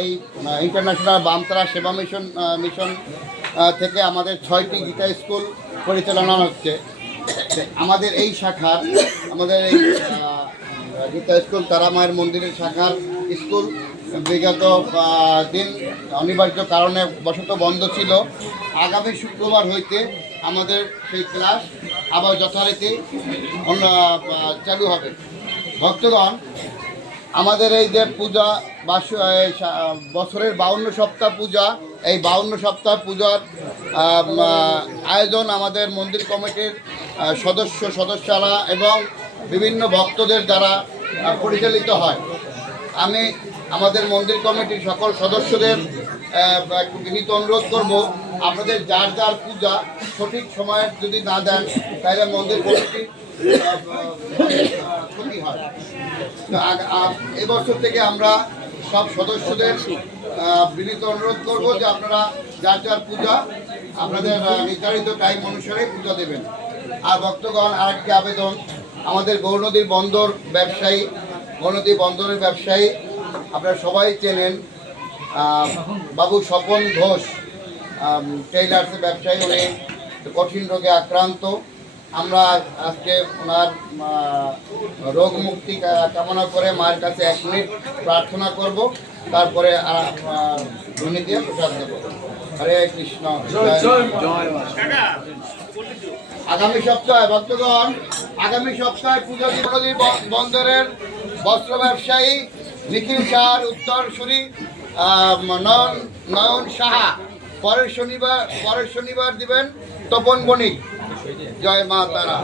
এই ইন্টারন্যাশনাল বামতারা সেবা মিশন থেকে আমাদের 6টি গীতা স্কুল পরিচালনা হচ্ছে। আমাদের এই শাখার আমাদের এই গীতা স্কুল তারা মায়ের মন্দিরের শাখার স্কুল বিগত দিন অনিবার্য কারণে বশত বন্ধ ছিল। আগামী শুক্রবার হইতে আমাদের সেই ক্লাস আবার যথারীতি চালু হবে। ভক্তগণ, আমাদের এই যে পূজা বছরের 52 সপ্তাহ পূজা, এই 52 সপ্তাহ পূজার আয়োজন আমাদের মন্দির কমিটির সদস্যরা এবং বিভিন্ন ভক্তদের দ্বারা পরিচালিত হয়। আমি আমাদের মন্দির কমিটির সকল সদস্যদের একটু বিনীত অনুরোধ করব, আপনাদের যার যার পূজা সঠিক সময়ে যদি না দেন তাহলে মন্দির কমিটি ক্ষতি হয়। এবছর থেকে আমরা সব সদস্যদের বিনীত অনুরোধ করব যে আপনারা যার যার পূজা আপনাদের নির্ধারিত টাইম অনুসারে পূজা দেবেন। আর ভক্তগণ, আরেকটি আবেদন, আমাদের গৌরনদীর বন্দরের ব্যবসায়ী আপনারা সবাই চেনেন, বাবু স্বপন ঘোষ, ট্রেইলার্সের ব্যবসায়ী, উনি কঠিন রোগে আক্রান্ত। আমরা আজকে ওনার রোগ মুক্তি কামনা করে মায়ের কাছে 1 মিনিট প্রার্থনা করব, তারপরে ধ্বনি দিয়ে প্রসাদ দেব। হরে কৃষ্ণ। আগামী সপ্তাহে ভক্তগণ, আগামী সপ্তাহে পূজা নদী বন্দরের বস্ত্র ব্যবসায়ী নিখিল শাহর উত্তরসূরি নয়ন সাহা পরের শনিবার দিবেন তপন বণিক। জয় মা তারা।